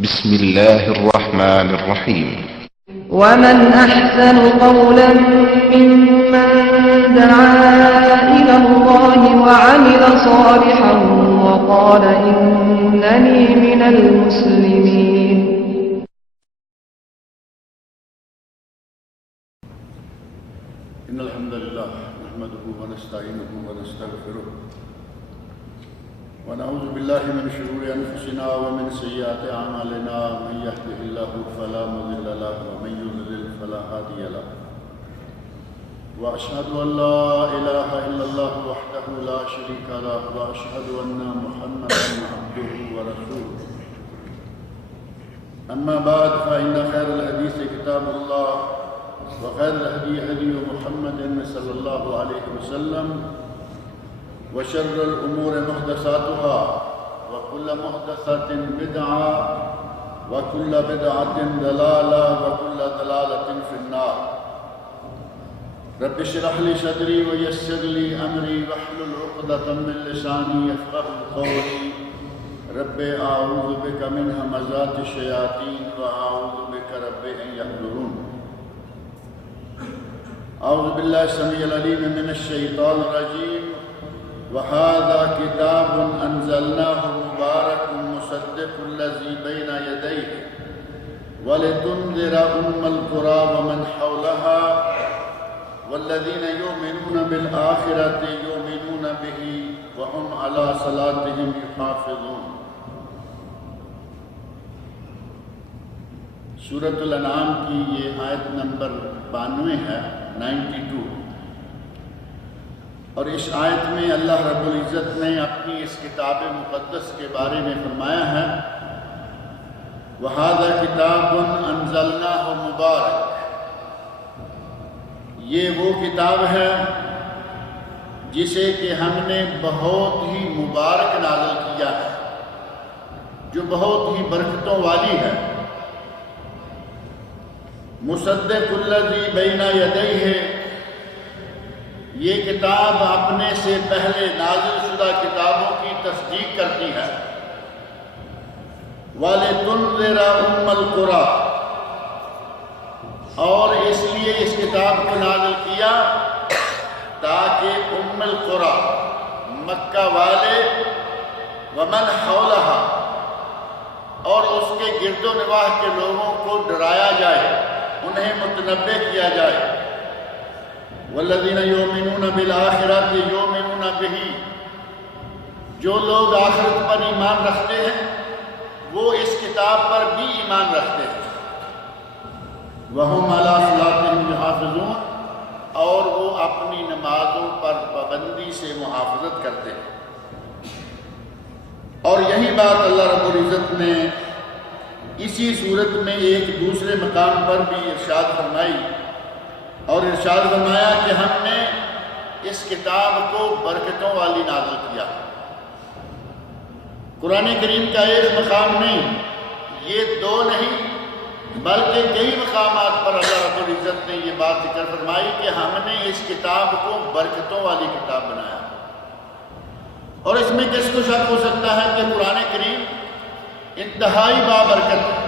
بسم الله الرحمن الرحيم. ومن أحسن قولا ممن دعا إلى الله وعمل صالحا وقال إنني من المسلمين. إن الحمد لله نحمده ونستعينه ونستغفره ونعوذ بالله من شرور أنفسنا ومن سيئات أعمالنا من يهده الله فلا مضل له ومن يضلل فلا هادي له وأشهد أن لا إله إلا الله وحده لا شريك له وأشهد أن محمدا عبده ورسوله. أما بعد فإن خير الحديث كتاب الله وخير الهدي هدي محمد صلى الله عليه وسلم وشر الأمور محدثاتها وكل محدثة بدعة وكل بدعة ضلالة وكل ضلالة في النار. رب اشرح لي صدري ويسر لي أمري واحلل عقدة من لساني يفقهوا قولي. رب أعوذ بك من همزات الشياطين وأعوذ بك رب أن يحضرون. أعوذ بالله السميع العليم من الشيطان الرجيم. وهذا كتاب أنزلناه مبارك مصدق الذي بين يديه ولتنذر أم القرى ومن حولها والذين يؤمنون بالآخرة يؤمنون به وهم على صلاتهم يحافظون. سورۃ الانعام کی یہ آیت نمبر 92 ہے، 92. اور اس آیت میں اللہ رب العزت نے اپنی اس کتاب مقدس کے بارے میں فرمایا ہے وَهَذَا كِتَابٌ أَنزَلْنَاهُ مُبَارَكٌ. یہ وہ کتاب ہے جسے کہ ہم نے بہت ہی مبارک نازل کیا ہے، جو بہت ہی برکتوں والی ہے. مصدق الذی بین یدیہ، یہ کتاب اپنے سے پہلے نازل شدہ کتابوں کی تصدیق کرتی ہے. وَلِتُنذِرَ أُمَّ الْقُرَى، اور اس لیے اس کتاب کو نازل کیا تاکہ ام القرى، مکہ والے، ومن حولها، اور اس کے گرد و نواح کے لوگوں کو ڈرایا جائے، انہیں متنبہ کیا جائے. والذین یؤمنون بالآخرۃ یؤمنون بہ، جو لوگ آخرت پر ایمان رکھتے ہیں وہ اس کتاب پر بھی ایمان رکھتے ہیں. وہم علی صلاتہم یحافظون، اور وہ اپنی نمازوں پر پابندی سے محافظت کرتے ہیں. اور یہی بات اللہ رب العزت نے اسی صورت میں ایک دوسرے مقام پر بھی ارشاد فرمائی، اور ارشاد فرمایا کہ ہم نے اس کتاب کو برکتوں والی نازل کیا. قرآن کریم کا ایک مقام نہیں، یہ دو نہیں بلکہ کئی مقامات پر اللہ رب العزت نے یہ بات ذکر فرمائی کہ ہم نے اس کتاب کو برکتوں والی کتاب بنایا. اور اس میں کس کو شک ہو سکتا ہے کہ قرآن کریم انتہائی بابرکت ہے.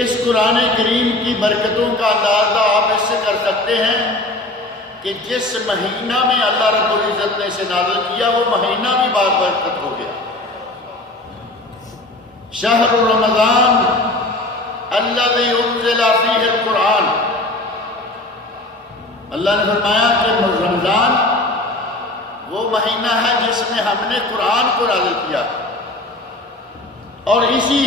اس قرآن کریم کی برکتوں کا اندازہ آپ اس سے کر سکتے ہیں کہ جس مہینہ میں اللہ رب العزت نے اسے نازل کیا وہ مہینہ بھی بابرکت ہو گیا. شہر رمضان الذی انزل فیہ القرآن، اللہ نے فرمایا کہ رمضان وہ مہینہ ہے جس میں ہم نے قرآن کو نازل کیا. اور اسی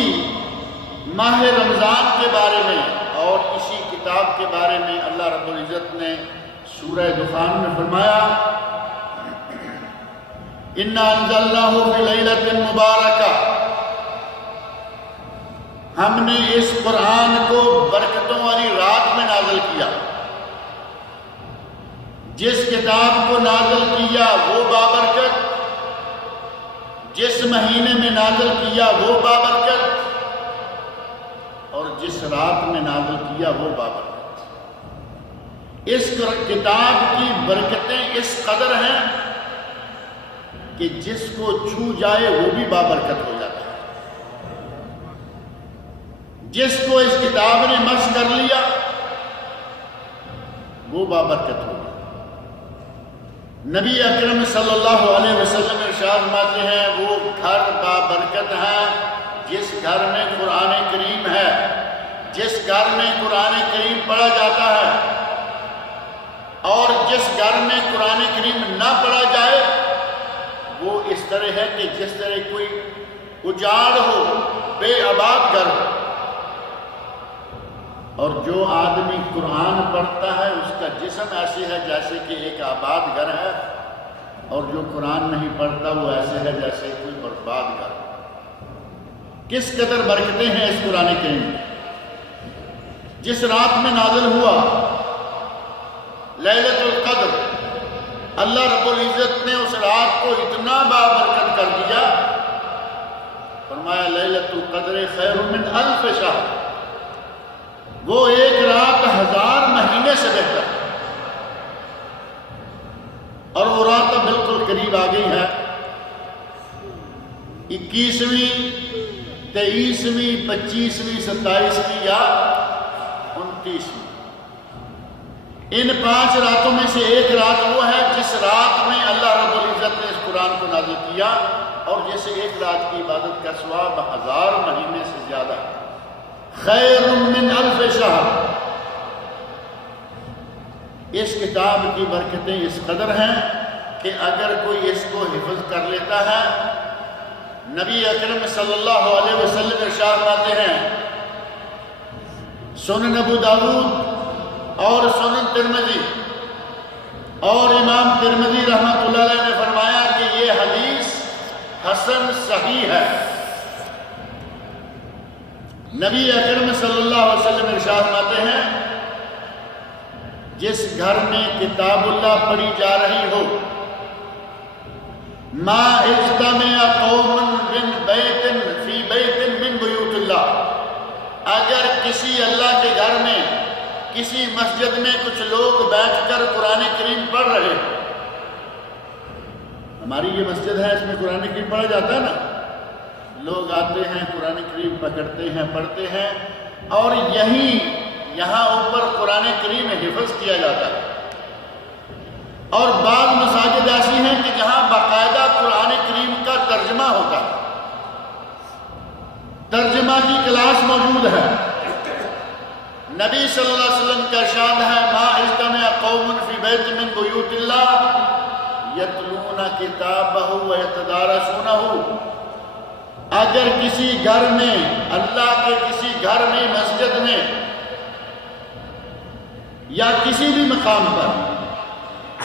ماہ رمضان کے بارے میں اور اسی کتاب کے بارے میں اللہ رب العزت نے سورہ دخان میں فرمایا اِنَّا أَنزَلْنَاهُ فِي لَيْلَةٍ مُبَارَكَةٍ، ہم نے اس قرآن کو برکتوں والی رات میں نازل کیا. جس کتاب کو نازل کیا وہ بابرکت، جس مہینے میں نازل کیا وہ بابرکت، اور جس رات میں نازل کیا وہ بابرکت. اس کتاب کی برکتیں اس قدر ہیں کہ جس کو چھو جائے وہ بھی بابرکت ہو جاتا ہے. جس کو اس کتاب نے مس کر لیا وہ بابرکت ہوگا۔ نبی اکرم صلی اللہ علیہ وسلم ارشاد فرماتے ہیں وہ گھر بابرکت ہے جس گھر میں قرآن کریم ہے، جس گھر میں قرآن کریم پڑھا جاتا ہے، اور جس گھر میں قرآن کریم نہ پڑھا جائے وہ اس طرح ہے کہ جس طرح کوئی اجاڑ ہو، بے آباد گھر ہو۔ اور جو آدمی قرآن پڑھتا ہے اس کا جسم ایسے ہے جیسے کہ ایک آباد گھر ہے، اور جو قرآن نہیں پڑھتا وہ ایسے ہے جیسے کوئی برباد گھر۔ کس قدر برکتیں ہیں اس قرآن کریم میں۔ جس رات میں نازل ہوا لیلۃ القدر، اللہ رب العزت نے اس رات کو اتنا بابرکت کر دیا، فرمایا لیلۃ القدر خیر من الف شہر، وہ ایک رات 1000 مہینے سے بہتر ہے۔ اور وہ رات بالکل قریب آ گئی ہے، 21ویں 23ویں 25ویں 27ویں یا 29ویں، ان 5 راتوں میں سے ایک رات وہ ہے جس رات میں اللہ رب العزت نے اس قرآن کو نازل کیا، اور جیسے ایک رات کی عبادت کا ثواب 1000 مہینے سے زیادہ ہے۔ خیر من الف شہر۔ اس کتاب کی برکتیں اس قدر ہیں کہ اگر کوئی اس کو حفظ کر لیتا ہے، نبی اکرم صلی اللہ علیہ وسلم ارشاد فرماتے ہیں، سنن ابو داؤد اور سنن ترمذی اور امام ترمذی رحمۃ اللہ علیہ نے فرمایا کہ یہ حدیث حسن صحیح ہے۔ نبی اکرم صلی اللہ علیہ وسلم ارشاد فرماتے ہیں، جس گھر میں کتاب اللہ پڑھی جا رہی ہو، ما اجتمع قوم من بیت فی بیت من بیوت اللہ، اگر کسی اللہ کے گھر میں کسی مسجد میں کچھ لوگ بیٹھ کر قرآن کریم پڑھ رہے ہیں، ہماری یہ مسجد ہے اس میں قرآن کریم پڑھا جاتا ہے نا، لوگ آتے ہیں قرآن کریم پکڑتے ہیں پڑھتے ہیں، اور یہاں اوپر قرآن کریم حفظ کیا جاتا ہے۔ اور بعض مساجد ایسی ہیں کہ جہاں باقاعدہ قرآن کریم کا ترجمہ ہوتا ہے، ترجمہ کی کلاس موجود ہے۔ نبی صلی اللہ علیہ وسلم کا ارشاد ہے، ما اجتمع قوم فی بیت من بیوت اللہ یتلون کتابہ ویتدارسونہ، اگر کسی گھر میں، اللہ کے کسی گھر میں، مسجد میں یا کسی بھی مقام پر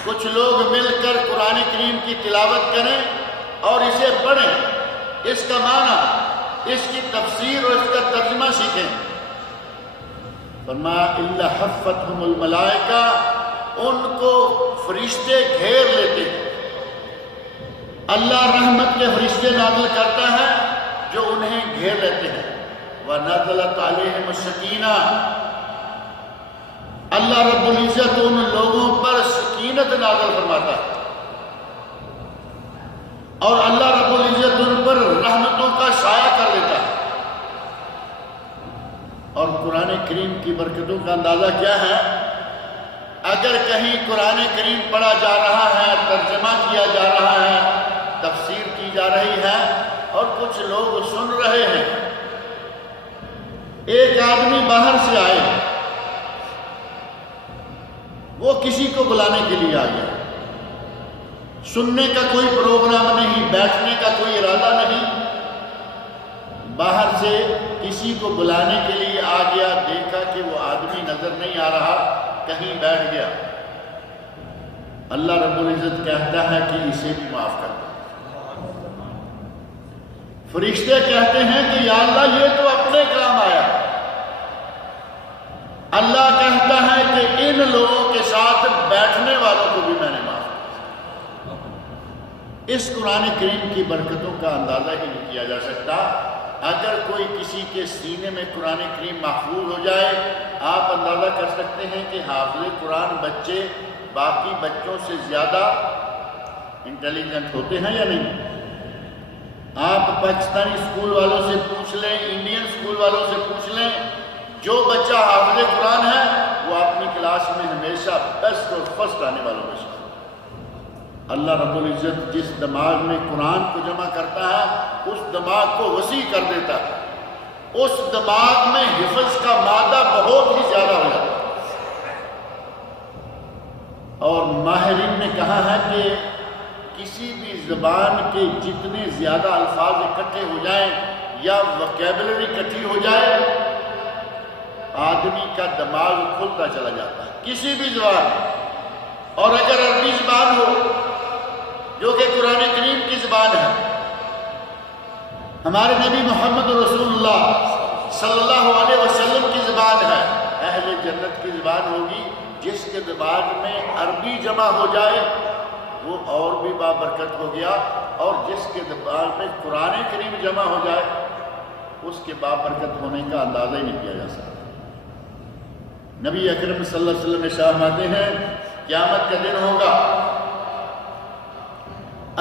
کچھ لوگ مل کر قرآن کریم کی تلاوت کریں اور اسے پڑھیں، اس کا معنی، اس کی تفسیر اور اس کا ترجمہ سیکھیں، فرمایا الا حفتہم الملائکہ، ان کو فرشتے گھیر لیتے ہیں۔ اللہ رحمت کے فرشتے نازل کرتا ہے جو انہیں گھیر لیتے ہیں۔ وَنَزَلَتْ عَلَيْهِمُ السَّكِينَةُ، اللہ رب العزت ان لوگوں پر سکینت نازل فرماتا ہے، اور اللہ رب العزت ان پر رحمتوں کا سایہ کر دیتا ہے۔ اور قرآن کریم کی برکتوں کا اندازہ کیا ہے؟ اگر کہیں قرآن کریم پڑھا جا رہا ہے، ترجمہ کیا جا رہا ہے، تفسیر کی جا رہی ہے، اور کچھ لوگ سن رہے ہیں، ایک آدمی باہر سے آئے، وہ کسی کو بلانے کے لیے آ گیا، سننے کا کوئی پروگرام نہیں، بیٹھنے کا کوئی ارادہ نہیں، باہر سے کسی کو بلانے کے لیے آ گیا، دیکھا کہ وہ آدمی نظر نہیں آ رہا، کہیں بیٹھ گیا، اللہ رب العزت کہتا ہے کہ اسے بھی معاف کر دو۔ فرشتے کہتے ہیں کہ یا اللہ یہ تو اپنے کام آیا، اللہ کہتا ہے کہ ان لوگوں کے ساتھ بیٹھنے والوں کو بھی میں نے معاف کیا۔ اس قرآن کریم کی برکتوں کا اندازہ ہی نہیں کیا جا سکتا۔ اگر کوئی کسی کے سینے میں قرآن کریم محفوظ ہو جائے، آپ اندازہ کر سکتے ہیں کہ حافظ قرآن بچے باقی بچوں سے زیادہ انٹیلیجنٹ ہوتے ہیں یا نہیں؟ آپ پاکستانی اسکول والوں سے پوچھ لیں، انڈین اسکول والوں سے پوچھ لیں، جو بچہ حافظ قرآن ہے وہ اپنی کلاس میں ہمیشہ بیسٹ اور فرسٹ آنے والوں میں سے۔ اللہ رب العزت جس دماغ میں قرآن کو جمع کرتا ہے اس دماغ کو وسیع کر دیتا ہے، اس دماغ میں حفظ کا مادہ بہت ہی زیادہ ہو جاتا ہے۔ اور ماہرین نے کہا ہے کہ کسی بھی زبان کے جتنے زیادہ الفاظ اکٹھے ہو جائیں یا وکیبلری اکٹھی ہو جائے، آدمی کا دماغ کھلتا چلا جاتا ہے کسی بھی زبان۔ اور اگر عربی زبان ہو جو کہ قرآن کریم کی زبان ہے، ہمارے نبی محمد رسول اللہ صلی اللہ علیہ وسلم کی زبان ہے، اہل جنت کی زبان ہوگی۔ جس کے دماغ میں عربی جمع ہو جائے وہ اور بھی بابرکت ہو گیا، اور جس کے دماغ میں قرآن کریم جمع ہو جائے اس کے بابرکت ہونے کا اندازہ ہی نہیں کیا جا سکتا۔ نبی اکرم صلی اللہ علیہ وسلم ارشاد فرماتے ہیں قیامت کا دن ہوگا،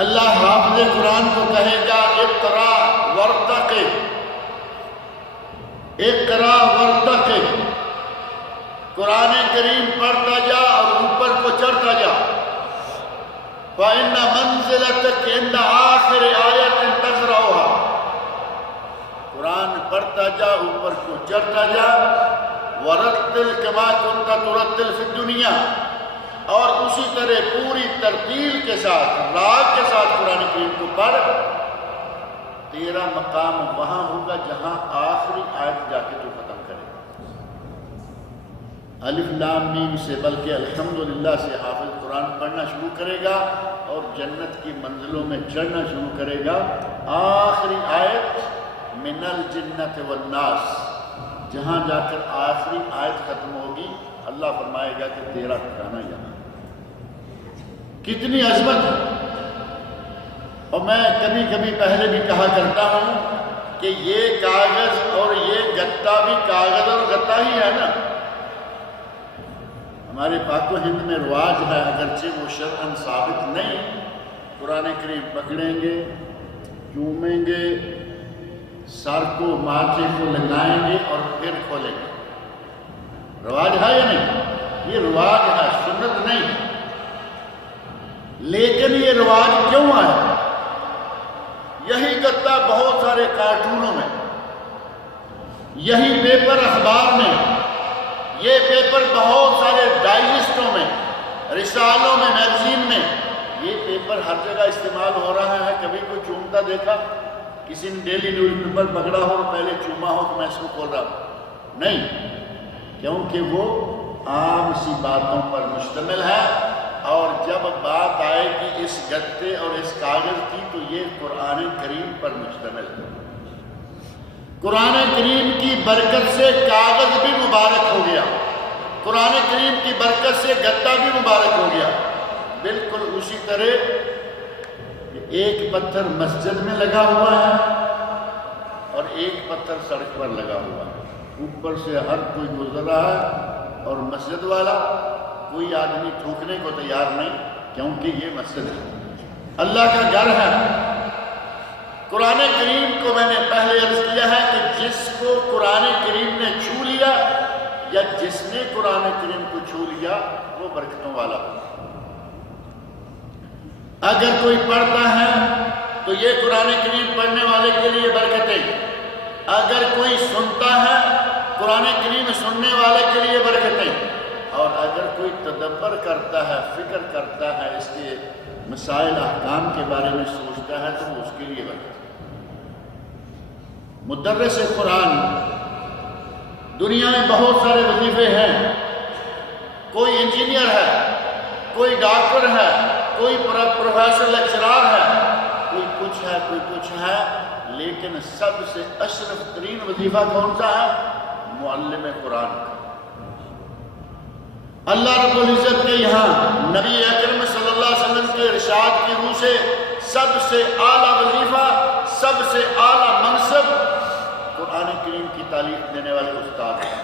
اللہ حافظ قرآن کو کہے گا اقرا ورتقِ، اقرا ورتقِ، قرآن کریم پڑھتا جا اور اوپر کو چڑھتا جا۔ فَإِنَّ مَنزِلَتَكَ عِنْدَ آخِرِ آیَةٍ تَقْرَؤُهَا، قرآن پڑھتا جا اوپر کو چڑھتا جا۔ وَرَتِّلْ كَمَا كُنْتَ تُرَتِّلْ فِي الدُّنْيَا، اور اسی طرح پوری ترتیل کے ساتھ راگ کے ساتھ قرآن کریم کو پڑھ، تیرا مقام وہاں ہوگا جہاں آخری آیت جا کے تو ختم کرے۔ الف لام میم سے بلکہ الحمدللہ سے حافظ قرآن پڑھنا شروع کرے گا اور جنت کی منزلوں میں چڑھنا شروع کرے گا۔ آخری آیت من الجنت والناس، جہاں جا کر آخری آیت ختم ہوگی اللہ فرمائے گا کہ تیرا ٹھکانہ یہاں۔ کتنی عظمت ہے! اور میں کبھی کبھی پہلے بھی کہا کرتا ہوں کہ یہ کاغذ اور یہ گتا بھی کاغذ اور گتا ہی ہے نا۔ ہمارے پاک و ہند میں رواج ہے، اگرچہ وہ شرعاً ثابت نہیں، قرآن کریم پکڑیں گے، چومیں گے، سر کو ماتھے کو لگائیں گے اور پھر کھولیں گے۔ رواج ہے یا نہیں؟ یہ رواج ہے، سنت نہیں۔ لیکن یہ رواج کیوں آیا؟ یہی گتا بہت سارے کارٹونوں میں، یہی پیپر اخبار میں، یہ پیپر بہت سارے ڈائجسٹوں میں، رسالوں میں، میگزین میں، یہ پیپر ہر جگہ استعمال ہو رہا ہے۔ کبھی کوئی چومتا دیکھا؟ کسی نے ڈیلی نیوز پیپر پکڑا ہو اور پہلے چوما ہو کہ میں اس کو کھول رہا ہوں؟ نہیں، کیونکہ وہ عام سی باتوں پر مشتمل ہے، اور جب بات آئے گی اس گتے اور اس کاغذ کی تو یہ قرآن کریم پر مشتمل ہے۔ قرآن کریم کی برکت سے کاغذ بھی مبارک ہو گیا، قرآن کریم کی برکت سے گتا بھی مبارک ہو گیا۔ بالکل اسی طرح ایک پتھر مسجد میں لگا ہوا ہے اور ایک پتھر سڑک پر لگا ہوا ہے، اوپر سے ہر کوئی گزر رہا ہے اور مسجد والا کوئی آدمی تھوکنے کو تیار نہیں، کیونکہ یہ مسجد ہے، اللہ کا گھر ہے۔ قرآن کریم کو میں نے پہلے عرض کیا ہے کہ جس کو قرآن کریم نے چھو لیا یا جس نے قرآن کریم کو چھو لیا وہ برکتوں والا ہوگا۔ اگر کوئی پڑھتا ہے تو یہ قرآن کریم پڑھنے والے کے لیے برکتیں، اگر کوئی سنتا ہے قرآن کریم سننے والے کے لیے برکتیں، اور اگر کوئی تدبر کرتا ہے، فکر کرتا ہے، اس کے مسائل احکام کے بارے میں سوچتا ہے تو وہ اس کے لیے برکت۔ مدرس قرآن، دنیا میں بہت سارے وظیفے ہیں، کوئی انجینئر ہے، کوئی ڈاکٹر ہے، کوئی پروفیسر لیکچرار ہے، کوئی کچھ ہے، لیکن سب سے اشرف ترین وظیفہ کون سا ہے؟ معلم قرآن کا۔ اللہ رب العزت کے یہاں نبی اکرم صلی اللہ علیہ وسلم کے ارشاد کی روح سے سب سے اعلیٰ وظیفہ، سب سے اعلیٰ منصب قرآن کریم کی تعلیم دینے والے استاد ہیں۔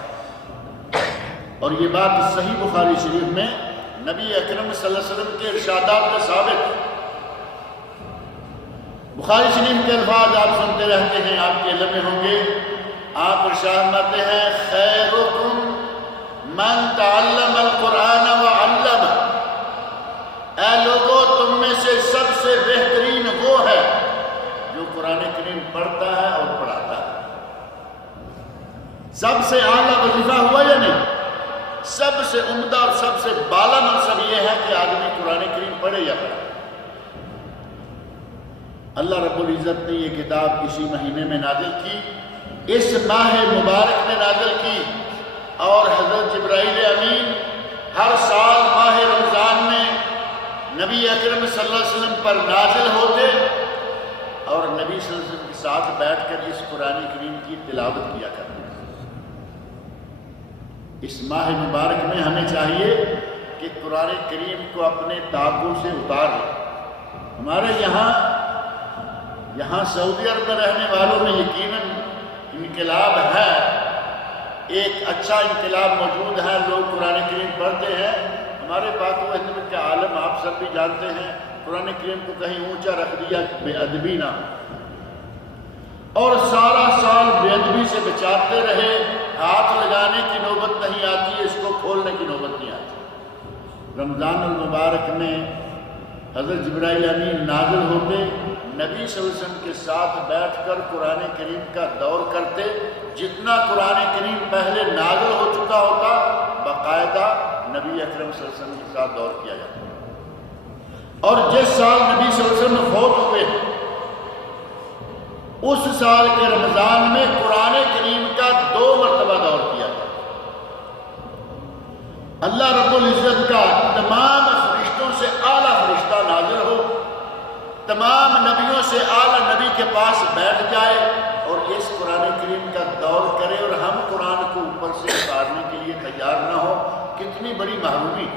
اور یہ بات صحیح بخاری شریف میں نبی اکرم صلی اللہ علیہ وسلم کے ارشادات میں ثابت۔ بخاری شریف کے الفاظ آپ سنتے رہتے ہیں، آپ کے علم میں ہوں گے۔ آپ ارشاد فرماتے ہیں خیرکم من تعلم القرآن وعلمہ، اے لوگو تم میں سے سب سے بہترین وہ ہے جو قرآن کریم پڑھتا ہے اور پڑھاتا ہے۔ سب سے اعلیٰ وظیفہ ہوا یا نہیں؟ سب سے عمدہ اور سب سے بالا منصب یہ ہے کہ آدمی قرآن کریم پڑھے یا پڑھے۔ اللہ رب العزت نے یہ کتاب اسی مہینے میں نازل کی، اس ماہ مبارک میں نازل کی، اور حضرت جبرائیل امین ہر سال ماہ رمضان میں نبی اکرم صلی اللہ علیہ وسلم پر نازل ہوتے اور نبی صلی اللہ علیہ وسلم کے ساتھ بیٹھ کر اس قرآن کریم کی تلاوت کیا کرتے۔ اس ماہ مبارک میں ہمیں چاہیے کہ قرآن کریم کو اپنے تابو سے اتار لیں۔ ہمارے یہاں سعودی عرب میں رہنے والوں میں یقیناً انقلاب ہے، ایک اچھا انقلاب موجود ہے، لوگ قرآن کریم پڑھتے ہیں۔ ہمارے پاک و ہند کے عالم آپ سب بھی جانتے ہیں، قرآن کریم کو کہیں اونچا رکھ دیا بے ادبی نہ، اور سارا سال بے ادبی سے بچاتے رہے، ہاتھ لگانے کی نوبت نہیں آتی، اس کو کھولنے کی نوبت نہیں آتی۔ رمضان المبارک میں حضرت جبرائیل امین نازل ہوتے، نبی صلی اللہ علیہ وسلم کے ساتھ بیٹھ کر قرآن کریم کا دور کرتے، جتنا قرآن کریم پہلے نازل ہو چکا ہوتا باقاعدہ نبی اکرم صلی اللہ علیہ وسلم کے ساتھ دور کیا جاتا۔ اور جس سال نبی صلی اللہ علیہ وسلم فوت ہوئے اس سال کے رمضان میں قرآن کریم کا 2 مرتبہ دور کیا گیا۔ اللہ رب العزت کا تمام فرشتوں سے اعلیٰ فرشتہ نازل ہو، تمام نبیوں سے اعلیٰ نبی کے پاس بیٹھ جائے اور اس قرآن کریم کا دور کرے، اور ہم قرآن کو اوپر سے اتارنے کے لیے تیار نہ ہو، کتنی بڑی محرومی۔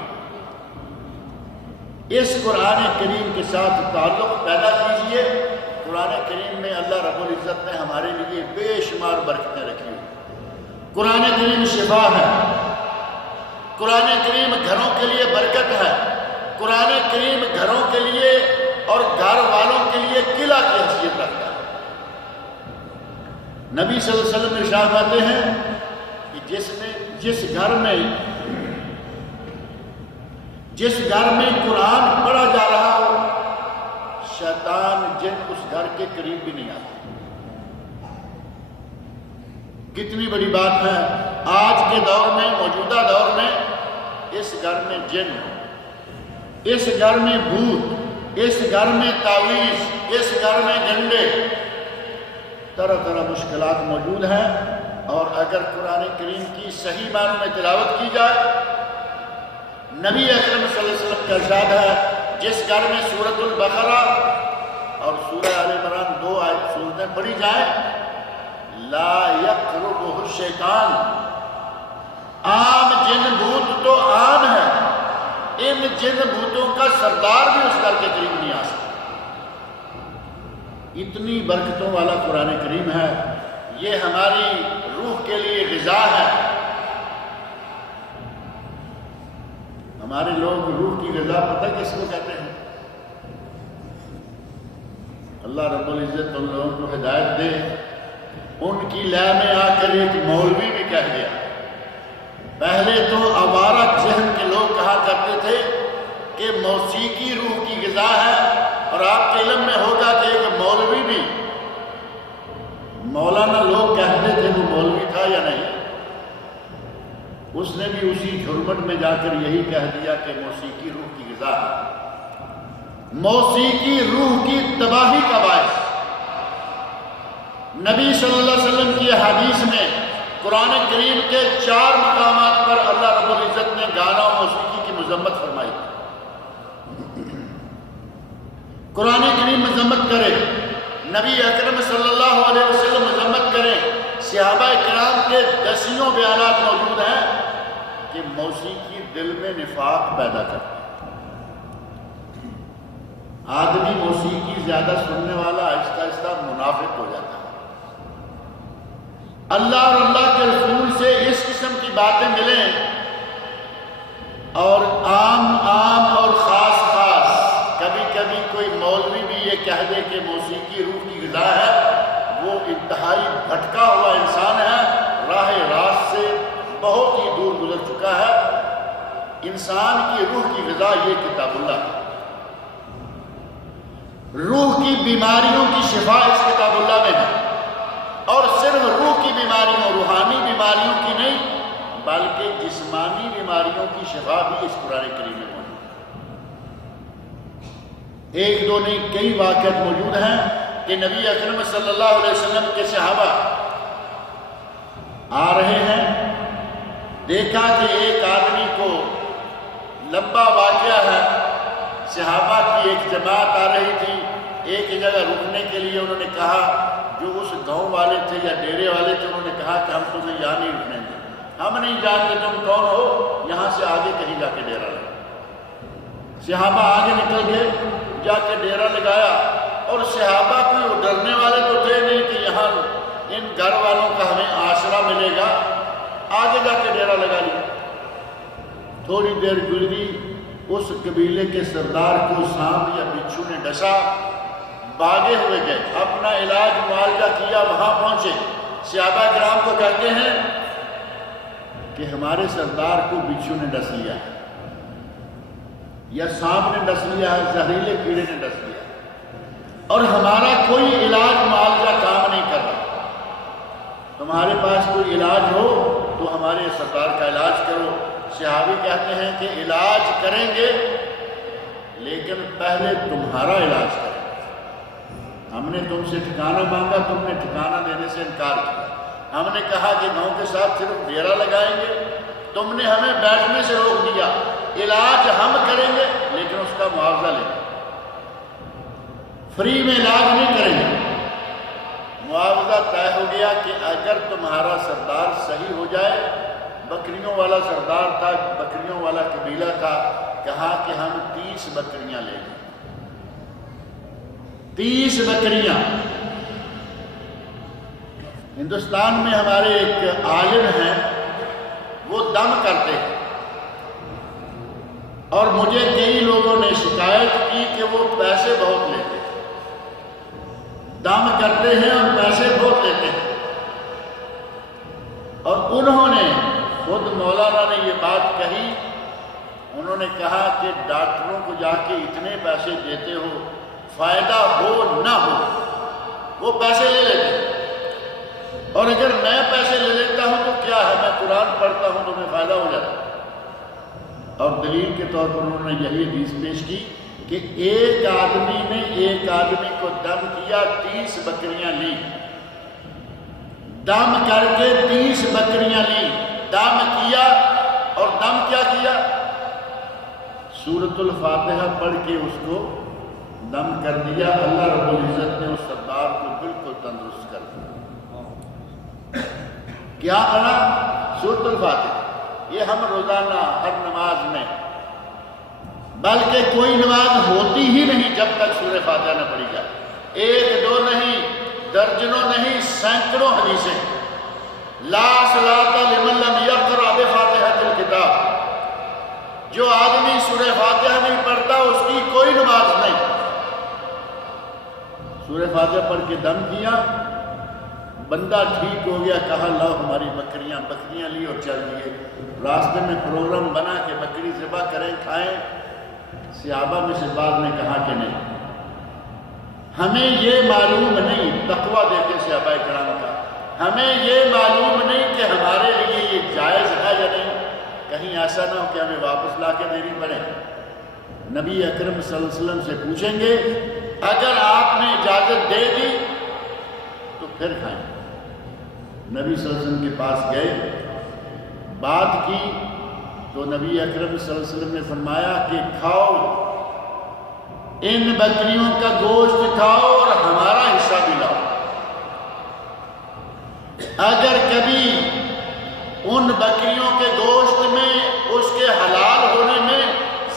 اس قرآن کریم کے ساتھ تعلق پیدا کیجئے۔ قرآن کریم میں اللہ رب العزت نے ہمارے لیے بے شمار برکتیں رکھی ہیں۔ قرآن کریم شفا ہے، قرآن کریم گھروں کے لیے برکت ہے، قرآن کریم گھروں کے لیے اور گھر والوں کے لیے قلعہ کی حیثیت رکھتا ہے۔ نبی صلی اللہ علیہ وسلم ارشاد فرماتے ہیں کہ جس گھر میں قرآن پڑھا جا رہا ہو، شیطان جن اس گھر کے قریب بھی نہیں آتا۔ کتنی بڑی بات ہے، آج کے دور میں، موجودہ دور میں، اس گھر میں جن، اس گھر میں بھوت، اس گھر میں تعویذ، اس گھر میں ڈنڈے، طرح طرح مشکلات موجود ہیں۔ اور اگر قرآن کریم کی صحیح معنوں میں تلاوت کی جائے، نبی اکرم صلی اللہ علیہ وسلم کا ارشاد ہے جس گھر میں سورۃ البقرہ اور سورہ آل عمران 2 سورتیں پڑھی جائیں، لا یقربہ الشیطان، عام جن بھوت تو عام ہے، ان جن بھوتوں کا سردار بھی اس گھر کے قریب نہیں آ سکتا۔ اتنی برکتوں والا قرآن کریم ہے، یہ ہماری روح کے لیے غذا ہے۔ ہمارے لوگ روح کی غذا پتہ کس کو کہتے ہیں؟ اللہ رب العزت ان لوگوں کو ہدایت دے، ان کی لے میں آ کر ایک مولوی بھی کہہ گیا۔ پہلے تو آوارہ ذہن کے لوگ کہا کرتے تھے کہ موسیقی روح کی غذا ہے، اور آپ کے علم میں ہوگا کہ ایک مولوی بھی، مولانا لوگ کہتے تھے، وہ مولوی تھا یا نہیں؟ اس نے بھی اسی جھرمٹ میں جا کر یہی کہہ دیا کہ موسیقی روح کی غذا ہے، موسیقی روح کی تباہی کا باعث۔ نبی صلی اللہ علیہ وسلم کی حدیث میں قرآن کریم کے 4 مقامات پر اللہ رب العزت نے گانا و موسیقی کی مذمت فرمائی۔ قرآن کریم مذمت کرے، نبی اکرم صلی اللہ علیہ وسلم مذمت کرے، صحابہ کرام کے دسیوں بیانات موجود ہیں کہ موسیقی دل میں نفاق پیدا کرتی ہے۔ آدمی موسیقی زیادہ سننے والا آہستہ آہستہ منافق ہو جاتا ہے۔ اللہ اور اللہ کے رسول سے اس قسم کی باتیں ملیں، اور عام اور خاص، کبھی کبھی کوئی مولوی بھی یہ کہہ دے کہ موسیقی غذا ہے وہ انتہائی بھٹکا ہوا انسان ہے، راہ راست سے بہت ہی دور گزر چکا ہے۔ انسان کی روح کی غذا یہ کتاب اللہ ہے۔ روح کی بیماریوں کی شفا اس کتاب اللہ میں ہے، اور صرف روح کی بیماریوں، روحانی بیماریوں کی نہیں بلکہ جسمانی بیماریوں کی شفا بھی اس قرآن کریم میں موجود ہے۔ ایک دو نہیں کئی واقعات موجود ہیں کہ نبی اکرم صلی اللہ علیہ وسلم کے صحابہ آ رہے ہیں، دیکھا کہ ایک آدمی کو، لمبا واقعہ ہے، صحابہ کی ایک جماعت آ رہی تھی، ایک جگہ رکنے کے لیے انہوں نے کہا، جو اس گاؤں والے تھے یا ڈیرے والے تھے انہوں نے کہا کہ ہم تمہیں یہاں نہیں رکنے دیں، ہم نہیں جانتے تم کون ہو، یہاں سے آگے کہیں جا کے ڈیرا لگا۔ صحابہ آگے نکل گئے، جا کے ڈیرا لگایا، اور صحابہ کوئی ڈرنے والے تو تھے نہیں کہ یہاں ان گھر والوں کا ہمیں آسرا ملے گا، آگے جا کے ڈیرا لگا لیا۔ تھوڑی دیر گزری، اس قبیلے کے سردار کو سانپ یا بچھو نے ڈسا، بھاگے ہوئے گئے، اپنا علاج معالجہ کیا، وہاں پہنچے، صحابہ کرام کو کہتے ہیں کہ ہمارے سردار کو بچھو نے ڈس لیا ہے، یا سانپ نے ڈس لیا ہے، زہریلے کیڑے نے ڈس لیا ہے، اور ہمارا کوئی علاج معالجہ کام نہیں کر رہا، تمہارے پاس کوئی علاج ہو تو ہمارے سردار کا علاج کرو۔ صحابی کہتے ہیں کہ علاج کریں گے لیکن پہلے تمہارا علاج کریں گے۔ ہم نے تم سے ٹھکانہ مانگا، تم نے ٹھکانہ دینے سے انکار کیا، ہم نے کہا کہ گاؤں کے ساتھ صرف ڈیرا لگائیں گے، تم نے ہمیں بیٹھنے سے روک دیا، علاج ہم کریں گے لیکن اس کا معاوضہ لیں گے، فری میں علاج نہیں کریں گے۔ معاوضہ طے ہو گیا کہ اگر تمہارا سردار صحیح ہو جائے، بکریوں والا سردار تھا، بکریوں والا قبیلہ تھا، کہا کہ ہم 30 بکریاں لیں گے، 30 بکریاں۔ ہندوستان میں ہمارے ایک عالم ہیں، وہ دم کرتے ہیں، اور مجھے کئی لوگوں نے شکایت کی کہ وہ پیسے بہت لیتے ہیں، دم کرتے ہیں اور پیسے بہت لیتے ہیں، اور انہوں نے خود مولانا نے یہ بات کہی، انہوں نے کہا کہ ڈاکٹروں کو جا کے اتنے پیسے دیتے ہو، فائدہ ہو نہ ہو وہ پیسے لے لیتے ہیں، اور اگر میں پیسے لے لیتا ہوں تو کیا ہے، میں قرآن پڑھتا ہوں تو میں فائدہ ہو جاتا ہے۔ اور دلیل کے طور پر انہوں نے یہی حدیث پیش کی کہ ایک آدمی نے ایک آدمی کو دم کیا، 30 بکریاں لی، دم کر کے 30 بکریاں لی، دم کیا، اور دم کیا کیا، سورۃ الفاتحہ پڑھ کے اس کو دم کر دیا۔ اللہ رب العزت نے اس سردار کو بالکل تندرست کر دیا۔ کیا پڑھا؟ سورۃ الفاتحہ۔ یہ ہم روزانہ ہر نماز میں، بلکہ کوئی نماز ہوتی ہی نہیں جب تک سورہ فاتحہ نہ پڑھی جائے، ایک دو نہیں، درجنوں نہیں، سینکڑوں حدیثیں، لا صلاۃ لمن لم یقرأ بفاتحۃ الکتاب، جو آدمی سورہ فاتحہ نہیں پڑھتا اس کی کوئی نماز نہیں۔ سورہ فاتحہ پڑھ کے دم کیا، بندہ ٹھیک ہو گیا، کہا لاؤ ہماری بکریاں لی اور چل دیے۔ راستے میں پروگرام بنا کہ بکری ذبح کریں، کھائیں، صحابہ میں سے بعض نے کہا کہ نہیں، ہمیں یہ معلوم نہیں، تقویٰ دیکھیں صحابہ کرام کا، ہمیں یہ معلوم نہیں کہ ہمارے لیے یہ جائز ہے یا نہیں، کہیں ایسا نہ ہو کہ ہمیں واپس لا کے دینی پڑے۔ نبی اکرم صلی اللہ علیہ وسلم سے پوچھیں گے، اگر آپ نے اجازت دے دی تو پھر کھائیں۔ نبی صلی اللہ علیہ وسلم کے پاس گئے، بات کی تو نبی اکرم صلی اللہ علیہ وسلم نے فرمایا کہ کھاؤ، ان بکریوں کا گوشت کھاؤ اور ہمارا حصہ بھی لاؤ۔ اگر کبھی ان بکریوں کے گوشت میں اس کے حلال ہونے میں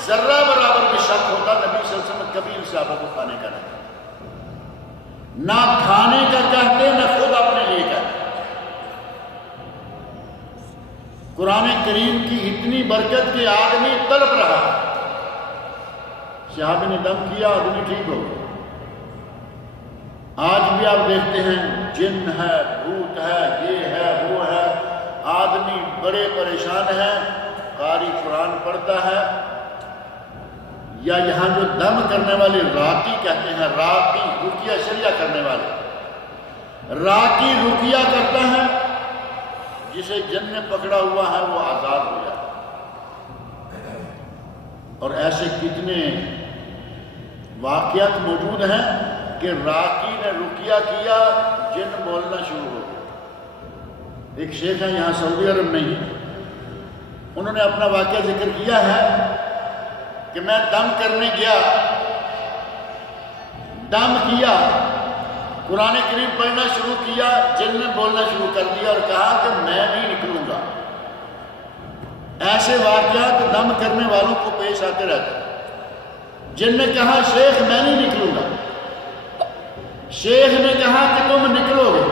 ذرہ برابر بھی شک ہوتا، نبی صلی اللہ علیہ وسلم کبھی ان صحابہ کو کھانے کا نہیں، نہ کھانے کا کہتے نہ خود اپنے لیے کہتے۔ قرآن کریم کی اتنی برکت کہ آدمی تڑپ رہا، صحابی نے دم کیا، آدمی ٹھیک ہو گیا۔ آج بھی آپ دیکھتے ہیں جن ہے، بھوت ہے، یہ ہے، وہ ہے، آدمی بڑے پریشان ہیں، قاری قرآن پڑھتا ہے، یا یہاں جو دم کرنے والے راقی کہتے ہیں، راقی رقیہ شریعہ کرنے والے، راقی رقیہ کرتا ہے، جسے جن نے پکڑا ہوا ہے وہ آزاد ہو جاتا ہے۔ اور ایسے کتنے واقعات موجود ہیں کہ راقی نے رقیہ کیا، جن بولنا شروع ہو گیا۔ ایک شیخ ہے یہاں سعودی عرب میں ہی، انہوں نے اپنا واقعہ ذکر کیا ہے کہ میں دم کرنے گیا، دم کیا، قرآن کریم پڑھنا شروع کیا، جن نے بولنا شروع کر دیا اور کہا کہ میں نہیں نکلوں گا۔ ایسے واقعات دم کرنے والوں کو پیش آتے رہتے ہیں۔ جن نے کہا شیخ میں نہیں نکلوں گا، شیخ نے کہا کہ تم نکلو گے،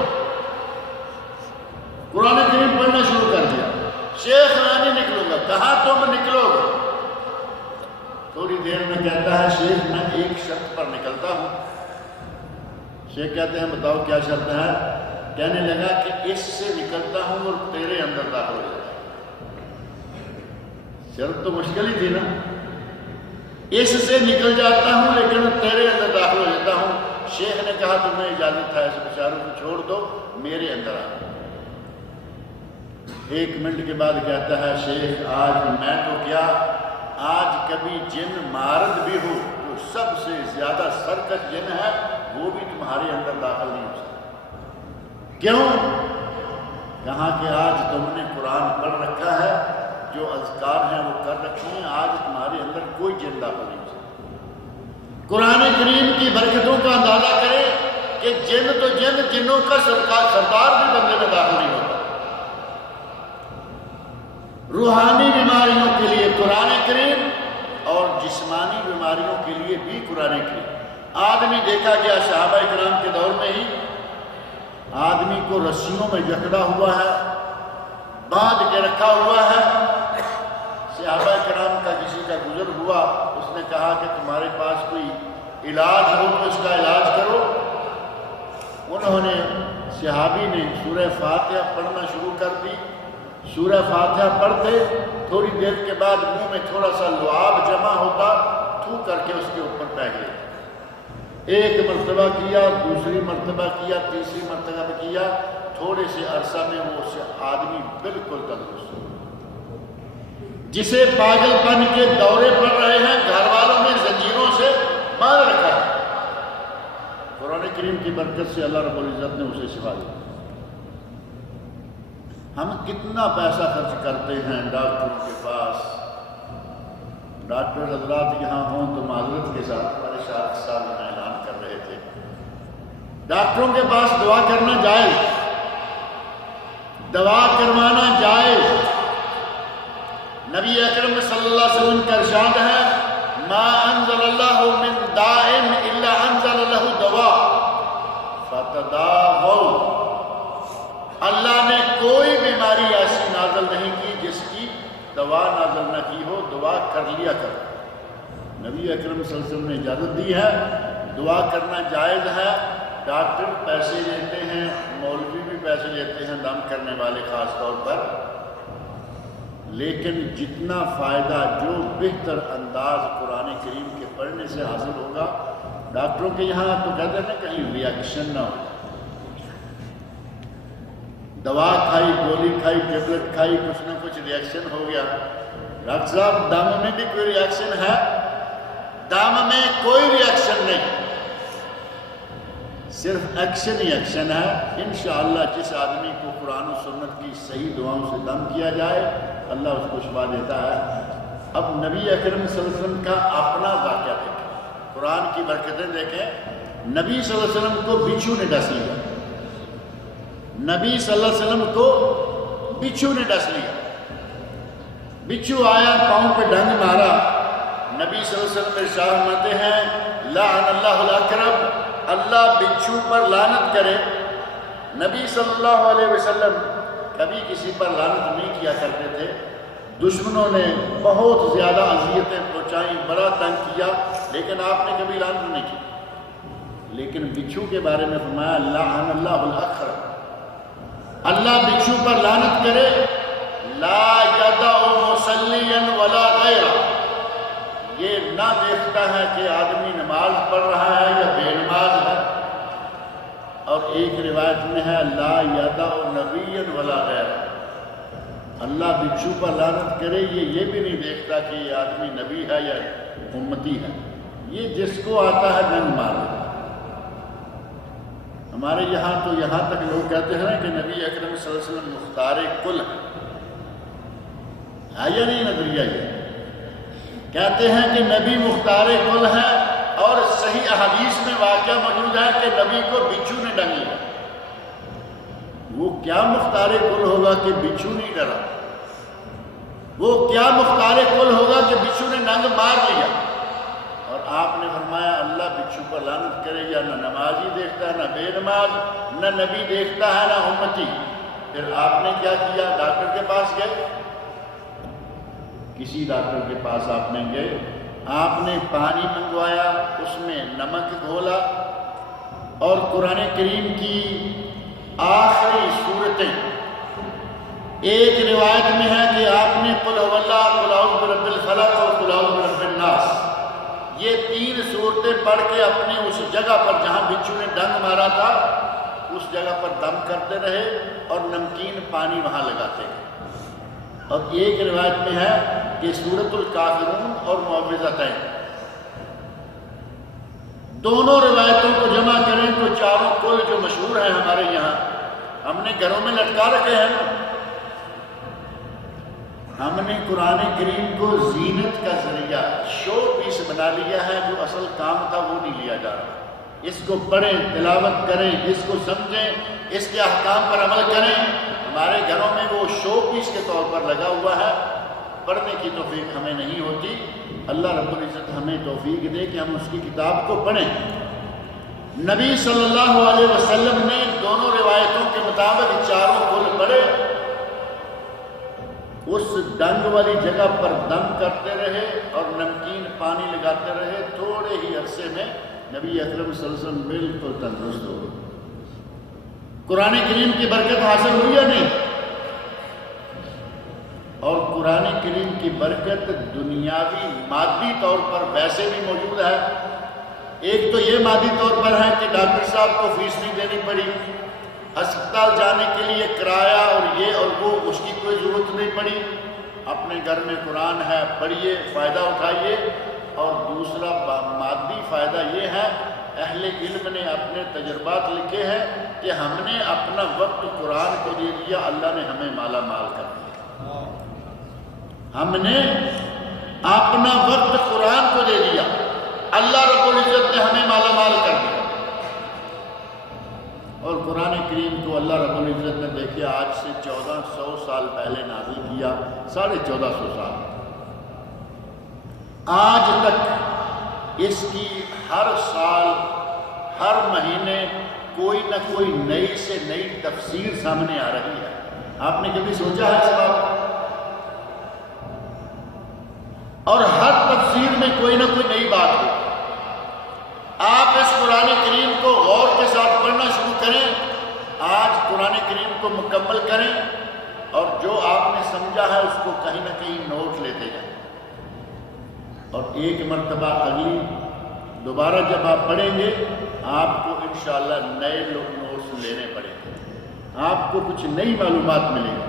قرآن کریم پڑھنا شروع کر دیا، شیخ میں نہیں نکلوں گا، کہا تم نکلو گے۔ تھوڑی دیر میں کہتا ہے شیخ میں ایک شرط پر نکلتا ہوں۔ شیخ کہتے ہیں بتاؤ کیا شرط ہے؟ کہنے لگا کہ اس سے نکلتا ہوں اور تیرے اندر داخل ہو جاتا ہے۔ شرط تو مشکل ہی تھی نا، اس سے نکل جاتا ہوں لیکن تیرے اندر داخل ہو جاتا ہوں۔ شیخ نے کہا تمہیں اجازت ہے، اس بیچاروں کو چھوڑ دو، میرے اندر آ۔ ایک منٹ کے بعد کہتا ہے شیخ آج میں تو کیا، آج کبھی جن مارد بھی ہو جو سب سے زیادہ سرکش جن ہے وہ بھی تمہارے اندر داخل نہیں ہو سکتا۔ کیوں؟ کہا کہ آج تم نے قرآن پڑھ رکھا ہے، جو اذکار ہیں وہ کر رکھے ہیں، آج تمہارے اندر کوئی جن داخل نہیں ہو سکتا۔ قرآن کریم کی برکتوں کا اندازہ کرے کہ جن تو جن، جنوں کا سردار بھی بندے میں داخل نہیں ہوتا۔ روحانی بیماریوں کے لیے قرآن کریم اور جسمانی بیماریوں کے لیے بھی قرآن کریم۔ آدمی دیکھا گیا صحابہ کرام کے دور میں ہی، آدمی کو رسیوں میں جکڑا ہوا ہے، باندھ کے رکھا ہوا ہے۔ صحابہ کرام کا کسی کا گزر ہوا، اس نے کہا کہ تمہارے پاس کوئی علاج ہو تو اس کا علاج کرو۔ انہوں نے، صحابی نے سورہ فاتحہ پڑھنا شروع کر دی۔ سورہ فاتحہ پڑھتے تھوڑی دیر کے بعد منہ میں تھوڑا سا لعاب جمع ہوتا، تھو کر کے اس کے اوپر پہ گئے۔ ایک مرتبہ کیا، دوسری مرتبہ کیا، تیسری مرتبہ کیا، تھوڑے سے عرصہ میں وہ آدمی بالکل تندرست ہو۔ جسے پاگل پن کے دورے پڑ رہے ہیں، گھر والوں نے زنجیروں سے باندھ رکھا ہے، قرآن کریم کی برکت سے اللہ رب العزت نے اسے شفا دی۔ ہم کتنا پیسہ خرچ کرتے ہیں ڈاکٹروں کے پاس۔ ڈاکٹر حضرات یہاں ہوں تو معذرت کے ساتھ، ہمارے شاہ صاحب یہاں اعلان کر رہے تھے، ڈاکٹروں کے پاس دعا کرنا جائز، دعا کروانا جائز۔ نبی اکرم صلی اللہ علیہ وسلم کا ارشاد ہے ما انزل اللہ من داء الا انزل له دواء فتداووا۔ اللہ نے کوئی بیماری ایسی نازل نہیں کی جس کی دوا نازل نہ کی ہو، دعا کر لیا کر۔ نبی اکرم صلی اللہ علیہ وسلم نے اجازت دی ہے، دعا کرنا جائز ہے۔ ڈاکٹر پیسے لیتے ہیں، مولوی بھی پیسے لیتے ہیں، دم کرنے والے خاص طور پر، لیکن جتنا فائدہ جو بہتر انداز قرآن کریم کے پڑھنے سے حاصل ہوگا، ڈاکٹروں کے یہاں تو کہتے ہیں کہیں ریاکشن نہ ہو۔ دوا کھائی، گولی کھائی، ٹیبلٹ کھائی، کچھ نہ کچھ ریاکشن ہو گیا۔ ڈاکٹر صاحب دم میں بھی کوئی ریاکشن ہے؟ دم میں کوئی ریاکشن نہیں، صرف ایکشن ہی ایکشن ہے۔ انشاءاللہ جس آدمی کو قرآن و سنت کی صحیح دعاؤں سے دم کیا جائے، اللہ اس کو شفا دیتا ہے۔ اب نبی اکرم صلی اللہ علیہ وسلم کا اپنا واقعہ دیکھیں، قرآن کی برکتیں دیکھیں۔ نبی صلی اللہ علیہ وسلم کو بچھو نے ڈس لیا، نبی صلی اللہ علیہ وسلم کو بچھو نے ڈس لیا۔ بچھو آیا، پاؤں پہ ڈنگ مارا، نبی صلی اللہ علیہ وسلم ارشاد فرماتے ہیں لعن اللہ الاقرب، اللہ بچھو پر لعنت کرے۔ نبی صلی اللہ علیہ وسلم کبھی کسی پر لعنت نہیں کیا کرتے تھے۔ دشمنوں نے بہت زیادہ اذیتیں پہنچائیں، بڑا تنگ کیا، لیکن آپ نے کبھی لعنت نہیں کی۔ لیکن بچھو کے بارے میں فرمایا لعن اللہ الاخرم، اللہ بچھو پر لعنت کرے، لا یدع مصلیا ولا غیرہ، یہ نہ دیکھتا ہے کہ آدمی نماز پڑھ رہا ہے یا بے نماز ہے، اور ایک روایت میں ہے لا یدع نبیا ولا غیرہ، اللہ بچھو پر لعنت کرے، یہ بھی نہیں دیکھتا کہ یہ آدمی نبی ہے یا امتی ہے، یہ جس کو آتا ہے ڈنگ مارے۔ ہمارے یہاں تو یہاں تک لوگ کہتے ہیں کہ نبی اکرم صلی اللہ علیہ وسلم مختار کل ہے یا نہیں نظریہ؟ یہ کہتے ہیں کہ نبی مختار کل ہے، اور صحیح احادیث میں واقعہ موجود ہے کہ نبی کو بچھو نے ڈنگ لیا۔ وہ کیا مختار کل ہوگا کہ بچھو نہیں ڈرا؟ وہ کیا مختار کل ہوگا کہ بچھو نے ڈنگ مار لیا؟ اور آپ نے فرمایا اللہ بچھو پر لعنت کرے، یا نہ نمازی دیکھتا ہے، نہ بے نماز، نہ نبی دیکھتا ہے، نہ امتی۔ پھر آپ نے کیا کیا؟ ڈاکٹر کے پاس گئے، کسی ڈاکٹر کے پاس آپ نے گئے، آپ نے پانی منگوایا، اس میں نمک گھولا، اور قرآن کریم کی آخری صورتیں، ایک روایت میں ہے کہ آپ نے قل هو اللہ، قل اعوذ برب الفلق اور قل اعوذ برب الناس، یہ 3 صورتیں پڑھ کے اپنے اس جگہ پر جہاں بچھو نے ڈنگ مارا تھا اس جگہ پر دم کرتے رہے اور نمکین پانی وہاں لگاتے گئے۔ اور ایک روایت میں ہے کہ سورۃ الکافرون اور معوذتین، دونوں روایتوں کو جمع کریں تو چاروں کل جو مشہور ہیں ہمارے یہاں، ہم نے گھروں میں لٹکا رکھے ہیں۔ ہم نے قرآن کریم کو زینت کا ذریعہ، شو پیس بنا لیا ہے، جو اصل کام تھا وہ نہیں لیا جا رہا۔ اس کو پڑھیں، تلاوت کریں، اس کو سمجھیں، اس کے احکام پر عمل کریں۔ ہمارے گھروں میں وہ شو پیس کے طور پر لگا ہوا ہے، پڑھنے کی توفیق ہمیں نہیں ہوتی۔ اللہ رب العزت ہمیں توفیق دے کہ ہم اس کی کتاب کو پڑھیں۔ نبی صلی اللہ علیہ وسلم نے دونوں روایتوں کے مطابق چاروں کل پڑھے، اس ڈنگ والی جگہ پر دم کرتے رہے اور نمکین پانی لگاتے رہے، تھوڑے ہی عرصے میں نبی اکرم صلی اللہ علیہ وسلم بالکل تندرست ہو گئے۔ قرآن کریم کی برکت حاصل ہوئی یا نہیں؟ اور قرآن کریم کی برکت دنیاوی مادی طور پر ویسے بھی موجود ہے۔ ایک تو یہ مادی طور پر ہے کہ ڈاکٹر صاحب کو فیس نہیں دینی پڑی، ہسپتال جانے کے لیے کرایہ اور یہ اور وہ، اس کی کوئی ضرورت نہیں پڑی۔ اپنے گھر میں قرآن ہے، پڑھیے، فائدہ اٹھائیے۔ اور دوسرا مادی فائدہ یہ ہے، اہل علم نے اپنے تجربات لکھے ہیں کہ ہم نے اپنا وقت قرآن کو دے دیا، اللہ نے ہمیں مالا مال کر دیا۔ ہم نے اپنا وقت قرآن کو دے دیا، اللہ رب العزت نے ہمیں مالا مال کر دیا۔ اور قرآن کریم کو اللہ رب العزت نے دیکھے آج سے 1400 سال پہلے نازل کیا، 1450 سال، آج تک اس کی ہر سال ہر مہینے کوئی نہ کوئی نئی سے نئی تفسیر سامنے آ رہی ہے۔ آپ نے کبھی سوچا ہے اس بات؟ اور ہر تفسیر میں کوئی نہ کوئی نئی بات ہو۔ آپ اس قرآن کریم کو غور کے ساتھ پڑھنا شروع کریں، آج قرآن کریم کو مکمل کریں، اور جو آپ نے سمجھا ہے اس کو کہیں نہ کہیں نوٹ لیتے جائیں۔ اور ایک مرتبہ اگلی دوبارہ جب آپ پڑھیں گے آپ کو انشاءاللہ نئے نوٹس لینے پڑیں گے، آپ کو کچھ نئی معلومات ملیں گی۔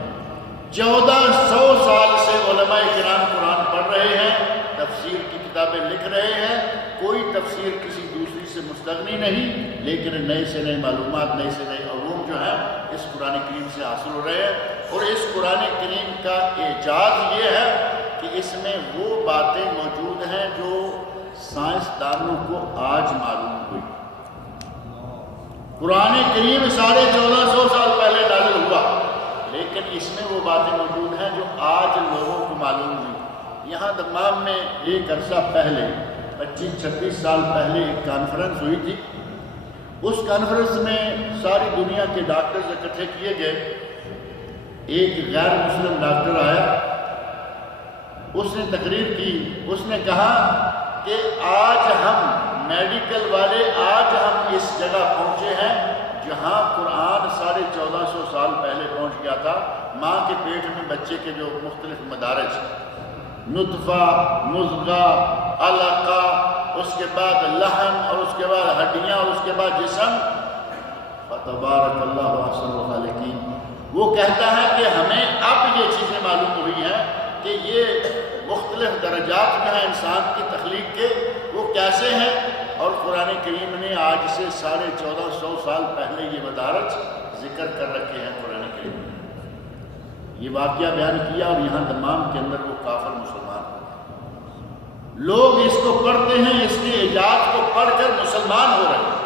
1400 سال سے علماء کرام قرآن پڑھ رہے ہیں، تفسیر کی کتابیں لکھ رہے ہیں، کوئی تفسیر کسی دوسری سے مستغنی نہیں، لیکن نئے سے نئے معلومات، نئے سے نئے علوم جو ہیں اس قرآن کریم سے حاصل ہو رہے ہیں۔ اور اس قرآن کریم کا اعجاز یہ ہے کہ اس میں وہ باتیں موجود ہیں جو سائنسدانوں کو آج معلوم ہوئی۔ قرآن کریم 1450 سال پہلے نازل ہوا، لیکن اس میں وہ باتیں موجود ہیں جو آج لوگوں کو معلوم ہوئی۔ یہاں دمام میں ایک عرصہ پہلے 25-26 سال پہلے ایک کانفرنس ہوئی تھی۔ اس کانفرنس میں ساری دنیا کے ڈاکٹرز اکٹھے کیے گئے۔ ایک غیر مسلم ڈاکٹر آیا، اس نے تقریر کی، اس نے کہا کہ آج ہم میڈیکل والے آج ہم اس جگہ پہنچے ہیں جہاں قرآن 1450 سال پہلے پہنچ گیا تھا. ماں کے پیٹ میں بچے کے جو مختلف مدارج، نطفہ، مضغہ، علقہ، اس کے بعد لحم، اور اس کے بعد ہڈیاں، اور اس کے بعد جسم. فتبارک اللہ احسن الخالقین. وہ کہتا ہے کہ ہمیں اب یہ چیزیں معلوم ہوئی ہیں کہ یہ مختلف درجات جو ہیں انسان کی تخلیق کے وہ کیسے ہیں، اور قرآن کریم نے آج سے 1450 سال پہلے یہ مدارج ذکر کر رکھے ہیں. قرآن کریم نے یہ واقعہ بیان کیا، اور یہاں دمام کے اندر وہ کافر مسلمان ہو گئے. لوگ اس کو پڑھتے ہیں، اس کی ایجاد کو پڑھ کر مسلمان ہو رہے ہیں.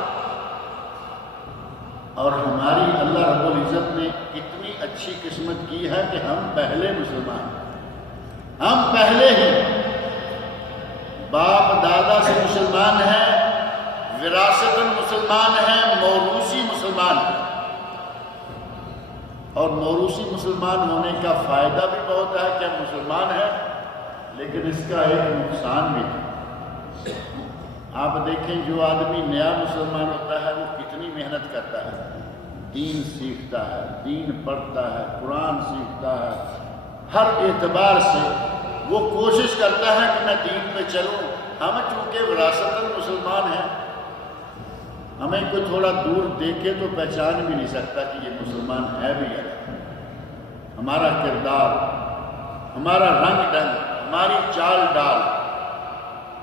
اور ہماری اللہ رب العزت نے اتنی اچھی قسمت کی ہے کہ ہم پہلے مسلمان ہیں. ہم پہلے ہی باپ دادا سے مسلمان ہیں، وراثتاً مسلمان ہیں، موروثی مسلمان ہیں. اور موروثی مسلمان ہونے کا فائدہ بھی بہت ہے کہ ہم مسلمان ہیں، لیکن اس کا ایک نقصان بھی ہے. آپ دیکھیں جو آدمی نیا مسلمان ہوتا ہے وہ کتنی محنت کرتا ہے، دین سیکھتا ہے، دین پڑھتا ہے، قرآن سیکھتا ہے. ہر اعتبار سے وہ کوشش کرتا ہے کہ میں دین پہ چلوں. ہم چونکہ وراثتاً مسلمان ہیں، ہمیں کوئی تھوڑا دور دیکھے تو پہچان بھی نہیں سکتا کہ یہ مسلمان ہے بھی ہے. ہمارا کردار، ہمارا رنگ ڈھنگ، ہماری چال ڈال،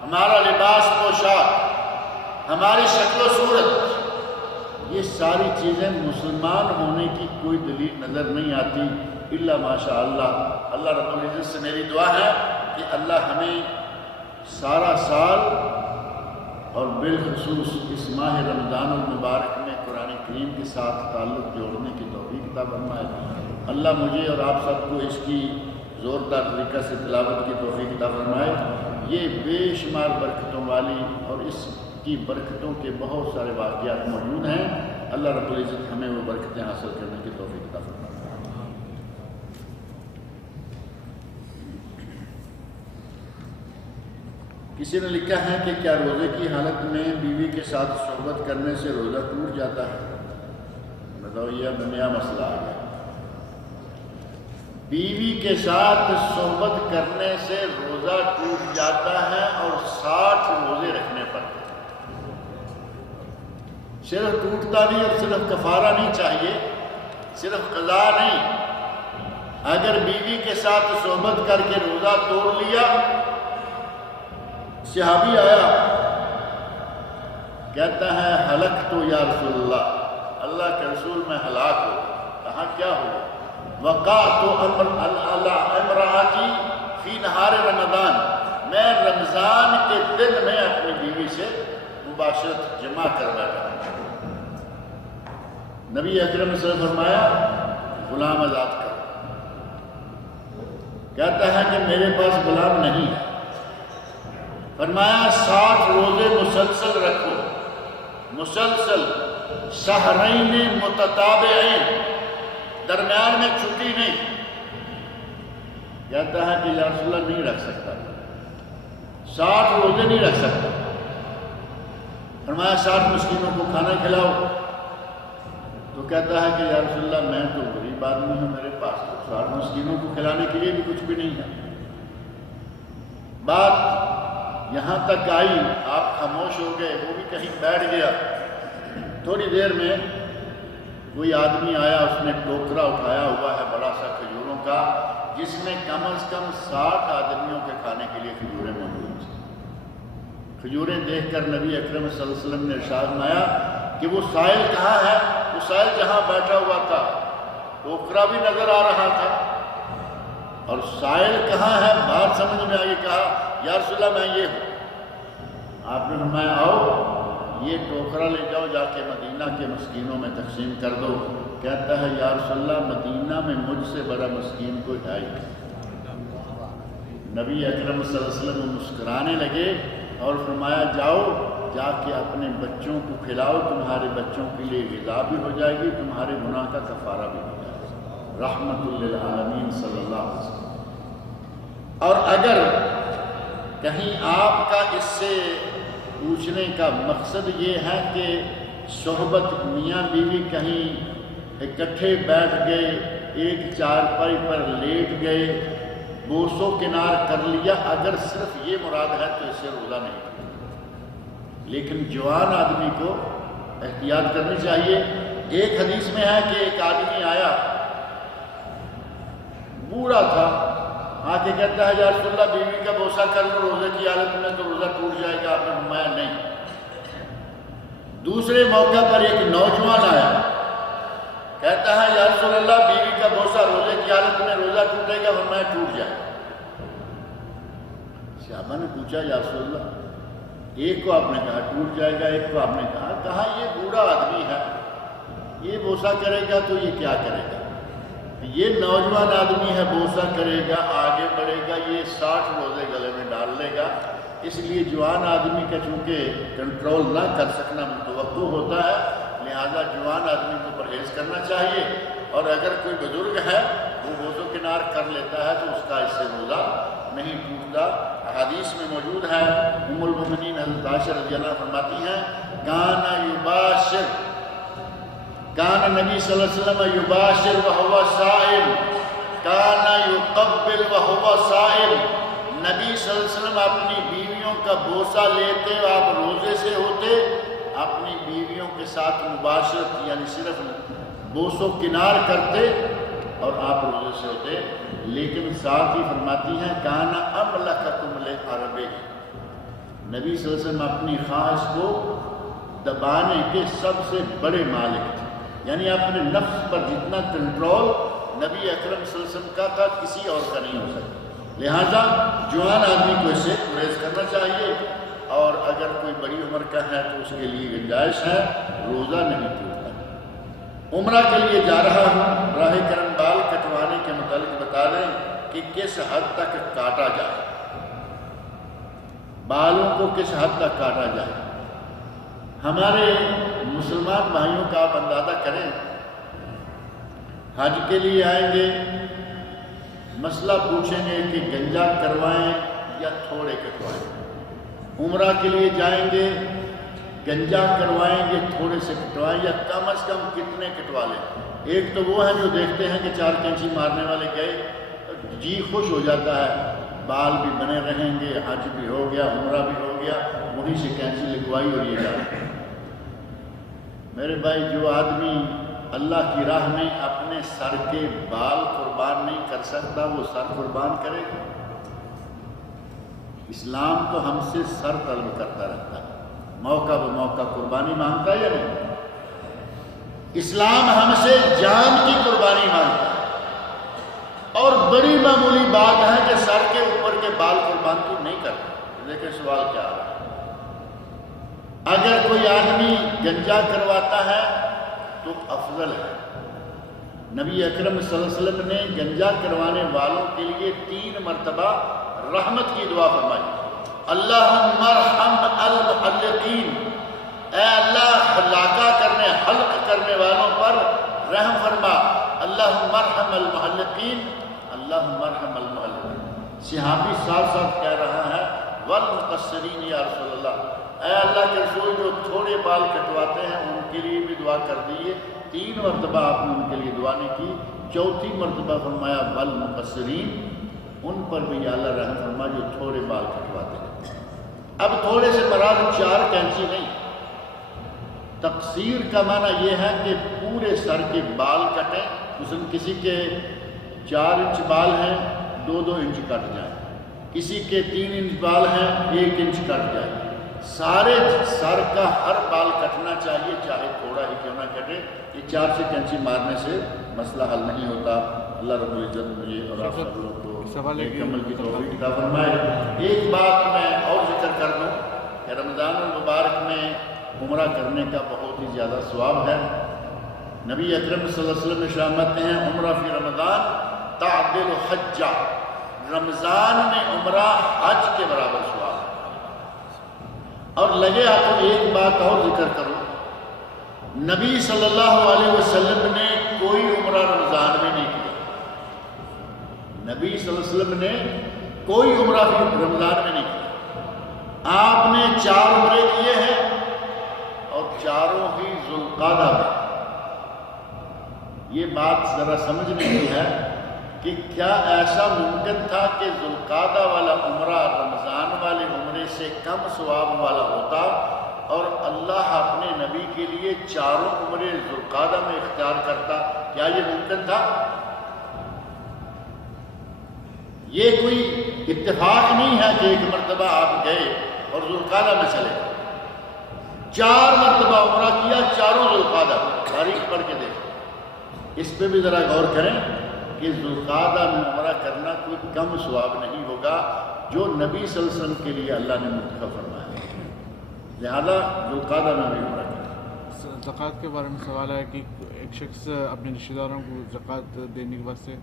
ہمارا لباس پوشاک، ہماری شکل و صورت، یہ ساری چیزیں مسلمان ہونے کی کوئی دلیل نظر نہیں آتی الا ماشاء اللہ. اللہ رب العزت سے میری دعا ہے کہ اللہ ہمیں سارا سال اور بالخصوص اس ماہ رمضان المبارک میں قرآن کریم کے ساتھ تعلق جوڑنے کی توفیق عطا فرمائے. اللہ مجھے اور آپ سب کو اس کی زوردار طریقہ سے تلاوت کی توفیق عطا فرمائے. یہ بے شمار برکتوں والی اور اس کی برکتوں کے بہت سارے واقعات موجود ہیں. اللہ رب العزت ہمیں وہ برکتیں حاصل کرنے کی توفیق عطا فرمائے. کسی نے لکھا ہے کہ کیا روزے کی حالت میں بیوی کے ساتھ صحبت کرنے سے روزہ ٹوٹ جاتا ہے؟ بتاؤ، یہ نیا مسئلہ آ گیا. بیوی کے ساتھ صحبت کرنے سے روزہ ٹوٹ جاتا ہے اور 60 روزے رکھنے پڑتے ہیں. صرف ٹوٹتا نہیں اور صرف کفارہ نہیں چاہیے، صرف قضا نہیں. اگر بیوی کے ساتھ صحبت کر کے روزہ توڑ لیا، صحابی آیا کہتا ہے ہلک تو یا رسول اللہ، اللہ کے رسول میں ہلاک ہو. کہاں کیا ہو؟ وقعت امرأتی فی نہار رمضان، میں رمضان کے دن میں اپنی بیوی سے مباشرت جمع کر بیٹھا. نبی اکرم صلی اللہ علیہ وسلم فرمایا غلام آزاد کر. کہتا ہے کہ میرے پاس غلام نہیں ہے. فرمایا 60 روزے مسلسل رکھو، مسلسل، شہرین متتابعین، درمیان میں چھٹی نہیں. کہتا ہے کہ یا رسول اللہ نہیں رکھ سکتا، 60 روزے نہیں رکھ سکتا. فرمایا 60 مسکینوں کو کھانا کھلاؤ. تو کہتا ہے کہ یا رسول اللہ میں تو غریب آدمی ہوں، میرے پاس تو 60 مسکینوں کو کھلانے کے لیے بھی کچھ بھی نہیں ہے. بات یہاں تک آئی، آپ خاموش ہو گئے، وہ بھی کہیں بیٹھ گیا. تھوڑی دیر میں کوئی آدمی آیا، اس نے ٹوکرا اٹھایا ہوا ہے بڑا سا کھجوروں کا، جس میں کم از کم 60 آدمیوں کے کھانے کے لیے کھجوریں موجود تھیں. کھجوریں دیکھ کر نبی اکرم صلی اللہ علیہ وسلم نے ارشاد فرمایا کہ وہ سائل کہاں ہے؟ وہ سائل جہاں بیٹھا ہوا تھا ٹوکرا بھی نظر آ رہا تھا، اور سائل کہاں ہے بات سمجھ میں آگے. کہا یا رسول اللہ میں یہ ہوں. آپ نے فرمایا آؤ یہ ٹوکرا لے جاؤ، جا کے مدینہ کے مسکینوں میں تقسیم کر دو. کہتا ہے یا رسول اللہ مدینہ میں مجھ سے بڑا مسکین کوئی ہے. نبی اکرم صلی اللہ علیہ وسلم مسکرانے لگے اور فرمایا جاؤ جا کے اپنے بچوں کو کھلاؤ، تمہارے بچوں کے لیے غذا بھی ہو جائے گی، تمہارے گناہ کا کفارہ بھی ہو جائے گا. رحمت للعالمین صلی اللہ علیہ وسلم. اور اگر کہیں آپ کا اس سے پوچھنے کا مقصد یہ ہے کہ صحبت میاں بیوی کہیں اکٹھے بیٹھ گئے، ایک چارپائی پر لیٹ گئے، بوس و کنار کر لیا، اگر صرف یہ مراد ہے تو اس سے روزہ نہیں۔ لیکن جوان آدمی کو احتیاط کرنی چاہیے۔ ایک حدیث میں ہے کہ ایک آدمی آیا، بوڑھا تھا، آ کے کہتا ہے یا رسول اللہ بیوی کا بوسہ کر لو روزے کی حالت میں تو روزہ ٹوٹ جائے گا۔ آپ نے فرمایا نہیں۔ دوسرے موقع پر ایک نوجوان آیا، کہتا ہے یا رسول اللہ بیوی کا بوسہ روزے کی حالت میں روزہ ٹوٹے گا؟ فرمایا ٹوٹ جائے گا۔ صحابہ نے پوچھا یا رسول اللہ ایک کو آپ نے کہا ٹوٹ جائے گا، ایک کو آپ نے کہا یہ بوڑھا آدمی ہے، یہ بوسہ کرے گا تو یہ کیا کرے گا؟ یہ نوجوان آدمی ہے، بوسہ کرے گا، آگے بڑھے گا، یہ 60 روزے گلے میں ڈال لے گا۔ اس لیے جوان آدمی کا چونکہ کنٹرول نہ کر سکنا متوقع ہوتا ہے، لہذا جوان آدمی کو پرہیز کرنا چاہیے، اور اگر کوئی بزرگ ہے وہ بوسو کنار کر لیتا ہے تو اس کا اس سے روزہ نہیں ٹوٹتا۔ حدیث میں موجود ہے، ام المؤمنین حضرت عائشہ رضی اللہ عنہا فرماتی ہیں کان نبی صلی اللہ علیہ وسلم یباشر وہو صائم، کان یقبل وہو صائم۔ نبی صلی اللہ علیہ وسلم اپنی بیویوں کا بوسہ لیتے، آپ روزے سے ہوتے، اپنی بیویوں کے ساتھ مباشرت یعنی صرف بوسو کنار کرتے اور آپ روزے سے ہوتے، لیکن ساتھ ہی فرماتی ہیں کان املککم لعربہ، نبی صلی اللہ علیہ وسلم اپنی خواہش کو دبانے کے سب سے بڑے مالک تھے، یعنی اپنے نفس پر جتنا کنٹرول نبی اکرم صلی اللہ علیہ وسلم کا تھا کسی اور کا نہیں ہو سکتا۔ لہذا جوان آدمی کو اسے گریز کرنا چاہیے، اور اگر کوئی بڑی عمر کا ہے تو اس کے لیے گنجائش ہے، روزہ نہیں ٹوٹتا۔ عمرہ کے لیے جا رہا ہوں، راہ کرم بال کٹوانے کے متعلق بتا دیں کہ کس حد تک کاٹا جائے، بالوں کو کس حد تک کاٹا جائے۔ ہمارے مسلمان بھائیوں کا آپ اندازہ کریں، حج کے لیے آئیں گے، مسئلہ پوچھیں گے کہ گنجا کروائیں یا تھوڑے کٹوائیں۔ عمرہ کے لیے جائیں گے، گنجا کروائیں گے تھوڑے سے کٹوائیں یا کم از کم کتنے کٹوا لیں۔ ایک تو وہ ہیں جو دیکھتے ہیں کہ 4 کینچی مارنے والے گئے، جی خوش ہو جاتا ہے، بال بھی بنے رہیں گے، حج بھی ہو گیا، عمرہ بھی ہو گیا، وہیں سے کینچی لگوائی اور یہ جا۔ میرے بھائی، جو آدمی اللہ کی راہ میں اپنے سر کے بال قربان نہیں کر سکتا وہ سر قربان کرے گا؟ اسلام تو ہم سے سر طلب کرتا رہتا ہے، موقع بموقع قربانی مانگتا ہے یا نہیں؟ اسلام ہم سے جان کی قربانی مانگتا ہے، اور بڑی معمولی بات ہے کہ سر کے اوپر کے بال قربان تو نہیں کرتا۔ دیکھیں سوال کیا ہے، اگر کوئی آدمی گنجا کرواتا ہے تو افضل ہے۔ نبی اکرم صلی اللہ علیہ وسلم نے گنجا کروانے والوں کے لیے 3 مرتبہ رحمت کی دعا فرمائی، اللہم ارحم المحلقین، اے اللہ حلاقہ کرنے حلق کرنے والوں پر رحم فرما، اللہم ارحم المحلقین، اللہم ارحم المحلقین۔ صحابی ساتھ ساتھ کہہ رہا ہے والمقصرین یا رسول اللہ، اے اللہ کے رسول جو تھوڑے بال کٹواتے ہیں ان کے لیے بھی دعا کر دیئے۔ 3 مرتبہ آپ نے ان کے لیے دعا نہیں کی، 4تھی مرتبہ فرمایا والمقصرین، ان پر بھی یا اللہ رحم فرما جو تھوڑے بال کٹواتے ہیں۔ اب تھوڑے سے مراد 4 کینچی نہیں، تقصیر کا معنی یہ ہے کہ پورے سر کے بال کٹیں، مثلا کسی کے 4 انچ بال ہیں 2-2 انچ کٹ جائیں، کسی کے 3 انچ بال ہیں 1 انچ کٹ جائے، سارے سر کا ہر بال کٹنا چاہیے، چاہے تھوڑا ہی کیوں نہ کٹے۔ یہ 4 سے کینچی مارنے سے مسئلہ حل نہیں ہوتا۔ اللہ رب العزت مجھے اور آپ سب لوگ کو ایک عمل کی توفیق عطا فرمائے۔ ایک بات میں اور ذکر کر دوں کہ رمضان المبارک میں عمرہ کرنے کا بہت ہی زیادہ ثواب ہے۔ نبی اکرم صلی اللہ علیہ وسلم فرماتے ہیں عمرہ فی رمضان تعدل حجہ، رمضان میں عمرہ حج کے برابر ثواب ہے۔ اور لگے آپ کو ایک بات اور ذکر کروں، نبی صلی اللہ علیہ وسلم نے کوئی عمرہ رمضان میں نہیں کیا، نبی صلی اللہ علیہ وسلم نے کوئی عمرہ رمضان میں نہیں کیا۔ آپ نے 4 عمرے کیے ہیں اور چاروں ہی ذوالقعدہ میں۔ یہ بات ذرا سمجھنے کی ہے کہ کیا ایسا ممکن تھا کہ ذوالقعدہ والا عمرہ رمضان والے عمرے سے کم ثواب والا ہوتا اور اللہ اپنے نبی کے لیے 4 عمرے ذوالقعدہ میں اختیار کرتا؟ کیا یہ ممکن تھا؟ یہ کوئی اتفاق نہیں ہے کہ ایک مرتبہ آپ گئے اور ذوالقعدہ میں چلے گئے۔ 4 مرتبہ عمرہ کیا، چاروں ذوالقعدہ، تاریخ پڑھ کے دیکھیں۔ اس پہ بھی ذرا غور کریں کہ ذوالقعدہ میں عمرہ کرنا کوئی کم ثواب نہیں ہوگا جو نبی صلی اللہ علیہ وسلم کے لیے اللہ نے منتخب فرمایا، لہذا ذوالقعدہ میں بھی عمرہ کریں۔ زکوٰۃ کے بارے میں سوال ہے کہ ایک شخص اپنے رشتہ داروں کو زکوٰۃ دینے کے واسطے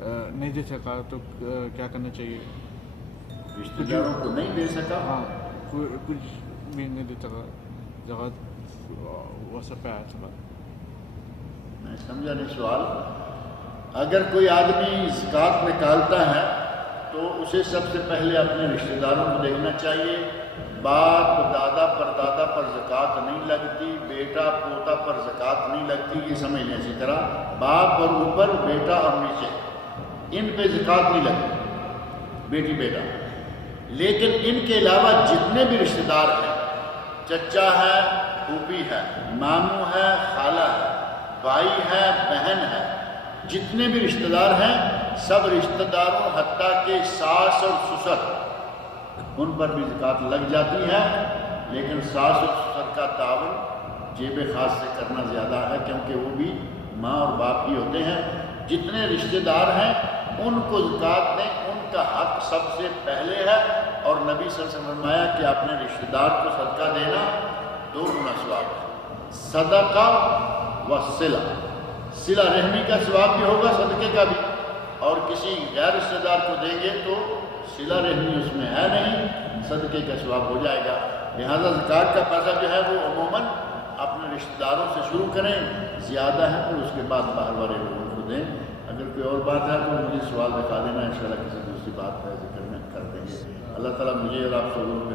نہیں دے سکا تو کیا کرنا چاہیے؟ رشتہ داروں کو نہیں دے سکا؟ ہاں، کچھ بھی نہیں دے سکا، زکوٰۃ واسطے پہ آیا تھا۔ میں سمجھا نہیں سوال۔ اگر کوئی آدمی زکوٰۃ نکالتا ہے تو اسے سب سے پہلے اپنے رشتہ داروں کو دیکھنا چاہیے۔ باپ دادا پردادا پر زکوٰۃ نہیں لگتی، بیٹا پوتا پر زکوٰۃ نہیں لگتی، یہ سمجھ لیں۔ اسی طرح باپ اور اوپر، بیٹا اور نیچے، ان پہ زکوٰۃ نہیں لگتی، بیٹی بیٹا۔ لیکن ان کے علاوہ جتنے بھی رشتہ دار ہیں، چچا ہے، پھوپھی ہے، ماموں ہے، خالہ ہے، بھائی ہے، بہن ہے، جتنے بھی رشتہ دار ہیں، سب رشتہ داروں حتیٰ کہ ساس اور سسر، ان پر بھی زکوٰۃ لگ جاتی ہے۔ لیکن ساس اور سسر کا تعاون جیب خاص سے کرنا زیادہ ہے، کیونکہ وہ بھی ماں اور باپ ہی ہوتے ہیں۔ جتنے رشتہ دار ہیں ان کو زکوٰۃ دیں، ان کا حق سب سے پہلے ہے۔ اور نبی صلی اللہ علیہ وسلم نے فرمایا کہ اپنے رشتہ دار کو صدقہ دینا 2 گنا ثواب ہے، صدقہ و صلہ، صلہ رحمی کا ثواب بھی ہوگا، صدقے کا بھی، اور کسی غیر رشتہ دار کو دیں گے تو صلہ رحمی اس میں ہے نہیں، صدقے کا ثواب ہو جائے گا۔ لہذا زکوٰۃ کا پیسہ جو ہے وہ عموماً اپنے رشتہ داروں سے شروع کریں، زیادہ ہے تو اس کے بعد باہر والے لوگوں کو دیں۔ اگر کوئی اور بات ہے تو مجھے سوال بتا دینا، انشاءاللہ کسی دوسری بات کا ذکر میں کر دیں گے۔ اللہ تعالیٰ مجھے اور آپ سب لوگوں کو